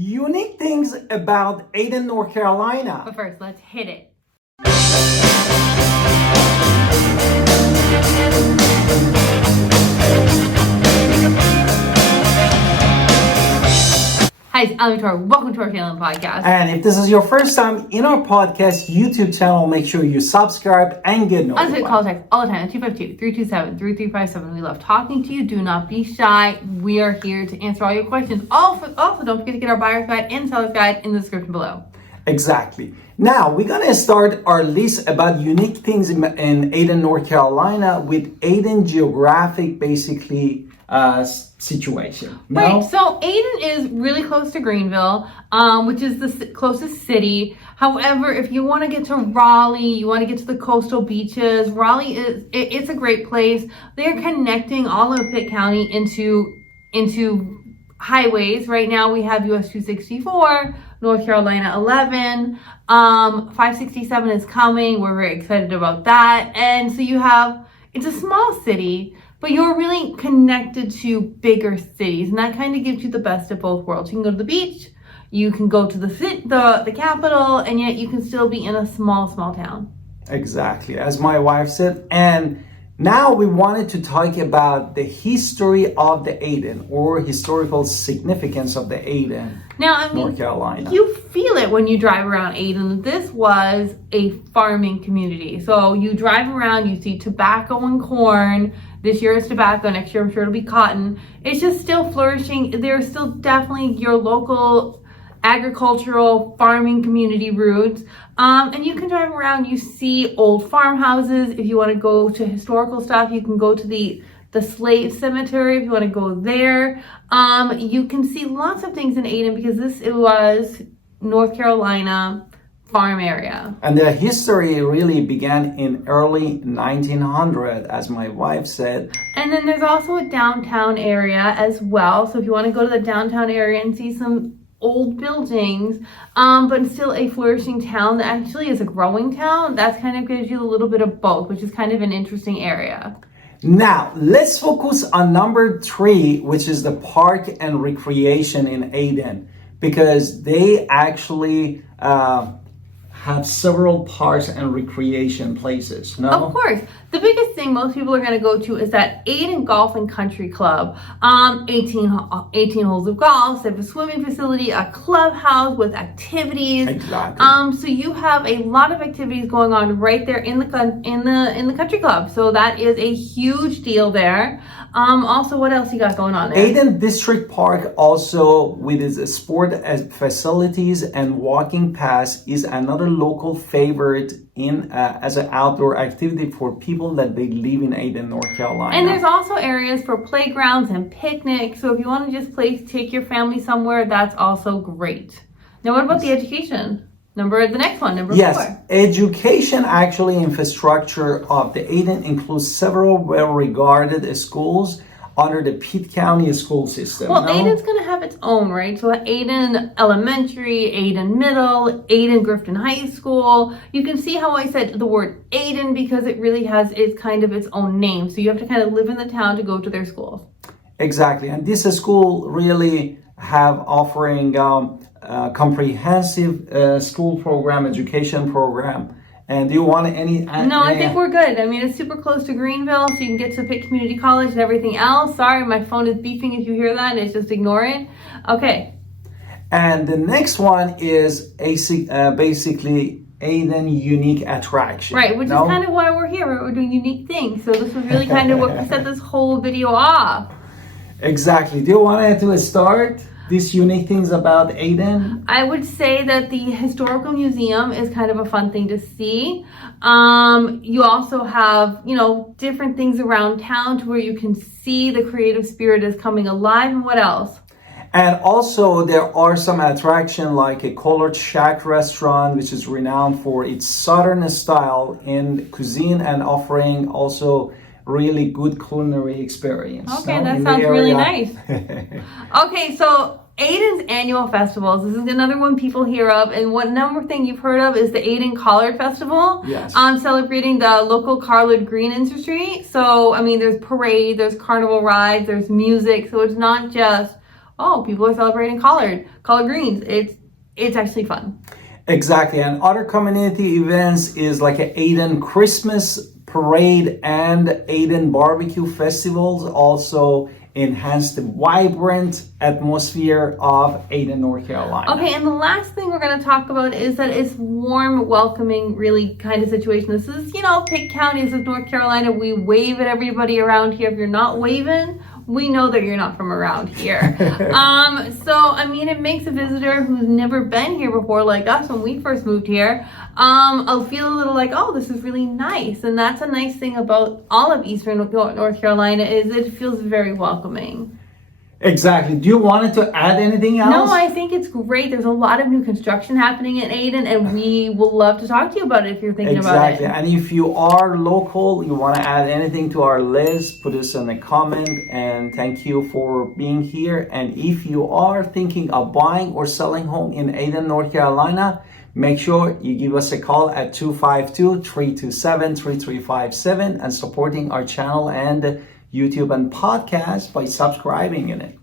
Unique things about Ayden, North Carolina. But first, let's hit it. Hi, it's Victoria. Welcome to our channel and podcast. And if this is your first time in our podcast YouTube channel, make sure you subscribe and get notified. Us call text all the time at 252-327-3357. We love talking to you. Do not be shy. We are here to answer all your questions. Also, don't forget to get our buyer's guide and seller's guide in the description below. Exactly. Now, we're going to start our list about unique things in Ayden, North Carolina with Ayden geographic, basically, situation. No? Right, so Ayden is really close to Greenville, which is the closest city. However, if you want to get to Raleigh, you want to get to the coastal beaches, Raleigh it's a great place. They're connecting all of Pitt County into highways. Right now we have US 264, North Carolina 11, 567 is coming. We're very excited about that. And so it's a small city, but you're really connected to bigger cities, and that kind of gives you the best of both worlds. You can go to the beach, you can go to the capital, and yet you can still be in a small town. Exactly, as my wife said. And now we wanted to talk about the history of the Ayden, or historical significance of the Ayden, North Carolina. You feel it when you drive around Ayden. This was a farming community. So you drive around, you see tobacco and corn. This year is tobacco, next year I'm sure it'll be cotton. It's just still flourishing. There's still definitely your local agricultural farming community roots. And you can drive around, you see old farmhouses. If you want to go to historical stuff, you can go to the slave cemetery if you want to go there. You can see lots of things in Ayden because it was North Carolina farm area. And the history really began in early 1900, as my wife said. And then there's also a downtown area as well. So if you want to go to the downtown area and see some old buildings, but still a flourishing town that actually is a growing town, that's kind of gives you a little bit of both, which is kind of an interesting area. Now, let's focus on number 3, which is the park and recreation in Ayden, because they actually have several parks and recreation places, no? Of course. The biggest thing most people are going to go to is that Ayden Golf and Country Club. 18 holes of golf, they have a swimming facility, a clubhouse with activities. Exactly. So you have a lot of activities going on right there in the country club. So that is a huge deal there. Also, what else you got going on there? Ayden District Park, also with its sport facilities and walking paths, is another local favorite as an outdoor activity for people that they live in Ayden, North Carolina. And there's also areas for playgrounds and picnics. So if you want to just take your family somewhere, that's also great. Now, what about the education? The next one, number 4. Yes, education, actually, infrastructure of the Ayden includes several well-regarded schools under the Pitt County school system. Well, Ayden's going to have its own, right? So Ayden Elementary, Ayden Middle, Ayden Grifton High School. You can see how I said the word Ayden because it really has kind of its own name. So you have to kind of live in the town to go to their schools. Exactly. And this school really have offering comprehensive school program, education program. And do you want any? No, I think we're good. I mean, it's super close to Greenville, so you can get to Pitt Community College and everything else. Sorry, my phone is beeping if you hear that. It's just ignore it. Okay. And the next one is basically Ayden unique attraction. Right, which is kind of why we're here. We're doing unique things. So this was really kind of what set this whole video off. Exactly. Do you want to start these unique things about Ayden? I would say that the historical museum is kind of a fun thing to see. You also have, different things around town to where you can see the creative spirit is coming alive. And what else? And also there are some attraction like a Colored Shack restaurant, which is renowned for its Southern style in cuisine and offering also really good culinary experience. Okay, that sounds really nice. Okay, so Ayden's annual festivals. This is another one people hear of, and one number thing you've heard of is the Ayden Collard Festival. Yes. Celebrating the local collard green industry. So, I mean, there's parade, there's carnival rides, there's music. So it's not just oh, people are celebrating collard greens. It's actually fun. Exactly. And other community events is like an Ayden Christmas parade and Ayden barbecue festivals also enhance the vibrant atmosphere of Ayden, North Carolina. Okay, and the last thing we're going to talk about is that it's warm, welcoming, really kind of situation. This is, Pitt County of North Carolina. We wave at everybody around here. If you're not waving, we know that you're not from around here. It makes a visitor who's never been here before, like us when we first moved here, I'll feel a little like, oh, this is really nice. And that's a nice thing about all of Eastern North Carolina is it feels very welcoming. Exactly. Do you want to add anything else? No, I think it's great. There's a lot of new construction happening in Ayden, and we will love to talk to you about it if you're thinking about it. Exactly. And if you are local, you want to add anything to our list, put us in a comment. And thank you for being here. And if you are thinking of buying or selling home in Ayden, North Carolina, make sure you give us a call at 252-327-3357 and supporting our channel and YouTube and podcast by subscribing in it.